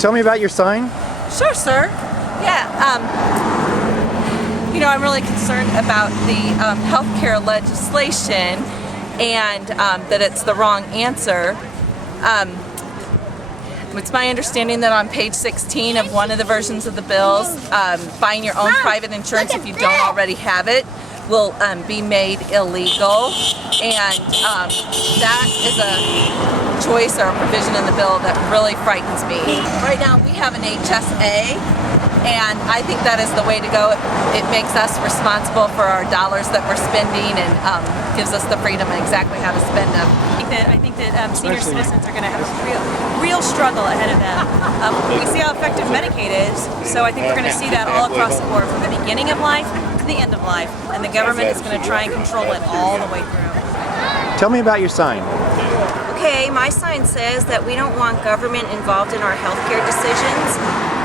tell me about your sign? Sure, sir. Yeah, I'm really concerned about the healthcare legislation and that it's the wrong answer. It's my understanding that on page 16 of one of the versions of the bills, buying your own private insurance if you don't already have it will be made illegal, and that is a choice or a provision in the bill that really frightens me. Right now we have an HSA, and I think that is the way to go. It makes us responsible for our dollars that we're spending and gives us the freedom and exactly how to spend them. I think that senior citizens are going to have a real struggle ahead of them. We see how effective Medicaid is, so I think we're going to see that all across the board, from the beginning of life to the end of life, and the government is going to try and control it all the way through. Tell me about your sign. Okay, my sign says that we don't want government involved in our healthcare decisions,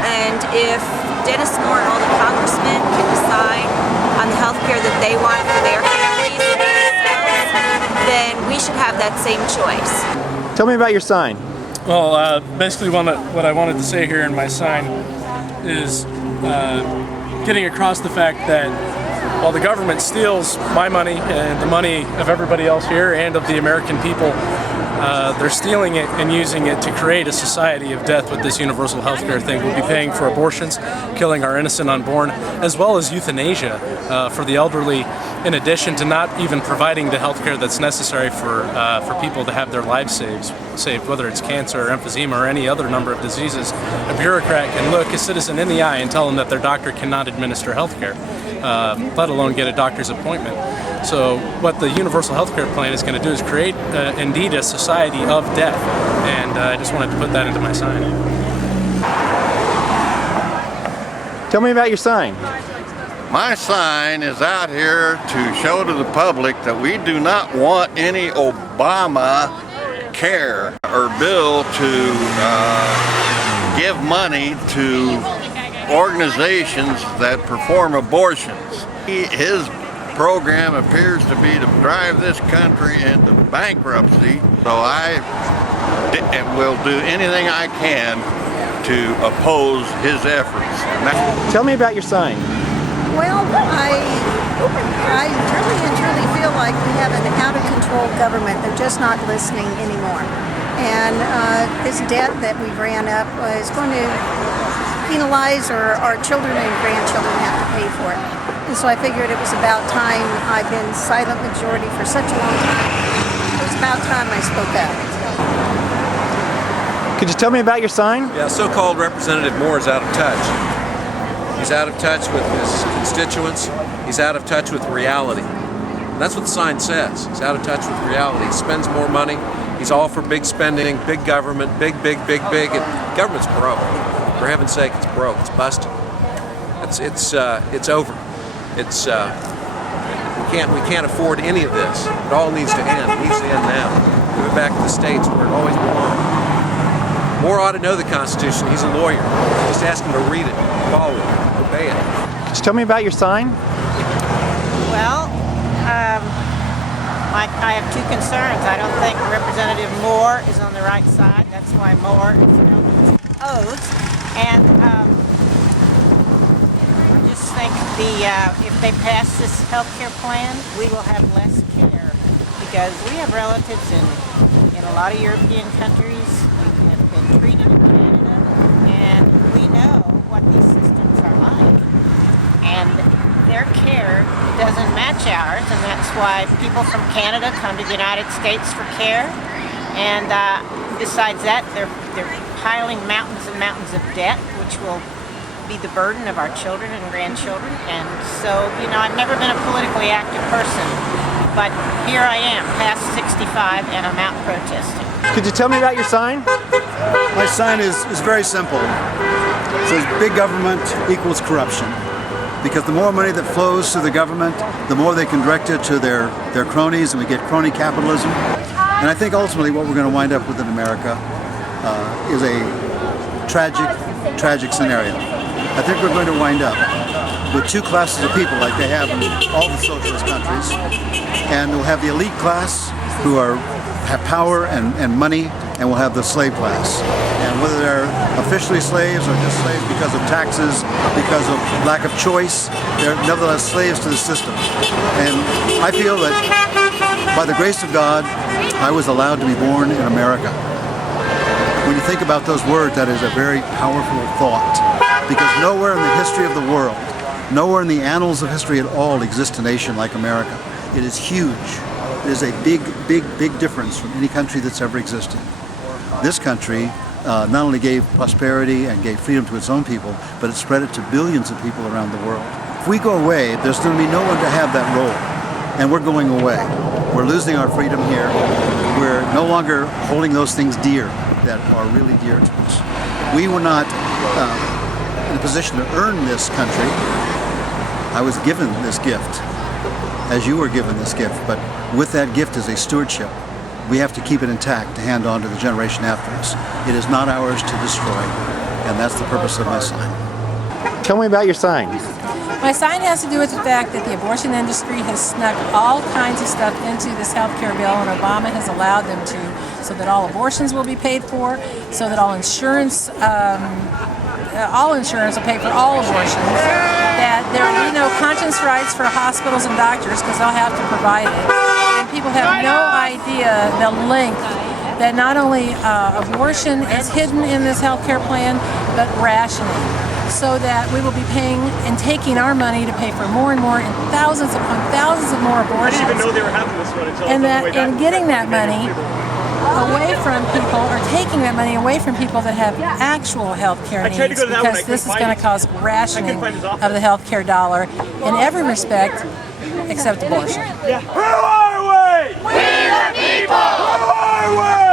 and if Dennis Moore and all the congressmen can decide on the healthcare that they want for their families and themselves, then we should have that same choice. Tell me about your sign. Well, basically what I wanted to say here in my sign is getting across the fact that while the government steals my money and the money of everybody else here and of the American people, they're stealing it and using it to create a society of death with this universal health care thing. We'll be paying for abortions, killing our innocent unborn, as well as euthanasia for the elderly, in addition to not even providing the health care that's necessary for people to have their lives saved, whether it's cancer or emphysema or any other number of diseases. A bureaucrat can look a citizen in the eye and tell them that their doctor cannot administer health care, let alone get a doctor's appointment. So what the Universal Health Care Plan is going to do is create, indeed, a society of death. And I just wanted to put that into my sign. Tell me about your sign. My sign is out here to show to the public that we do not want any Obama care or bill to give money to organizations that perform abortions. His program appears to be to drive this country into bankruptcy, so I will do anything I can to oppose his efforts. Tell me about your sign. Well, I really and truly feel like we have an out-of-control government. They're just not listening anymore. And this debt that we ran up is going to penalize, or our children and grandchildren have to pay for it. And so I figured it was about time. I've been silent majority for such a long time. It was about time I spoke up. Could you tell me about your sign? Yeah, so-called Representative Moore is out of touch. He's out of touch with his constituents. He's out of touch with reality. And that's what the sign says. He's out of touch with reality. He spends more money. He's all for big spending, big government, big. And government's broke. For heaven's sake, it's broke. It's busted. It's over. We can't afford any of this. It all needs to end. It needs to end now. Give it back to the states where it always belonged. Moore ought to know the Constitution. He's a lawyer. Just ask him to read it, follow it, obey it. Just tell me about your sign. Well, I have two concerns. I don't think Representative Moore is on the right side. That's why Moore is opposed. And I just think if they pass this health care plan, we will have less care, because we have relatives in a lot of European countries. We have been treated in Canada, and we know what these systems are like. And their care doesn't match ours, and that's why people from Canada come to the United States for care. And besides that, they're piling mountains and mountains of debt, which will be the burden of our children and grandchildren. And so, I've never been a politically active person, but here I am, past 65, and I'm out protesting. Could you tell me about your sign? My sign is very simple. It says big government equals corruption. Because the more money that flows through the government, the more they can direct it to their cronies, and we get crony capitalism. And I think ultimately what we're going to wind up with in America is a tragic scenario. I think we're going to wind up with two classes of people like they have in all the socialist countries. And we'll have the elite class who have power and money and we'll have the slave class. And whether they're officially slaves or just slaves because of taxes, because of lack of choice, they're nevertheless slaves to the system. And I feel that by the grace of God, I was allowed to be born in America. When you think about those words, that is a very powerful thought, because nowhere in the history of the world, nowhere in the annals of history at all exists a nation like America. It is huge. It is a big, big, big difference from any country that's ever existed. This country not only gave prosperity and gave freedom to its own people, but it spread it to billions of people around the world. If we go away, there's going to be no one to have that role, and we're going away. We're losing our freedom here. We're no longer holding those things dear that are really dear to us. We were not in a position to earn this country. I was given this gift, as you were given this gift, but with that gift is a stewardship. We have to keep it intact to hand on to the generation after us. It is not ours to destroy, and that's the purpose of my sign. Tell me about your sign. My sign has to do with the fact that the abortion industry has snuck all kinds of stuff into this health care bill, and Obama has allowed them to, so that all abortions will be paid for, so that all insurance will pay for all abortions, that there will be no conscience rights for hospitals and doctors because they'll have to provide it. And people have no idea the length that not only abortion is hidden in this health care plan, but rationing, so that we will be paying and taking our money to pay for more and more and thousands upon thousands of more abortions. I didn't even know they were having this one until and getting that money away from people, or taking that money away from people that have actual health care needs, because this is going to cause rationing of the health care dollar in every respect except abortion. Who are we? We the people! Who are we?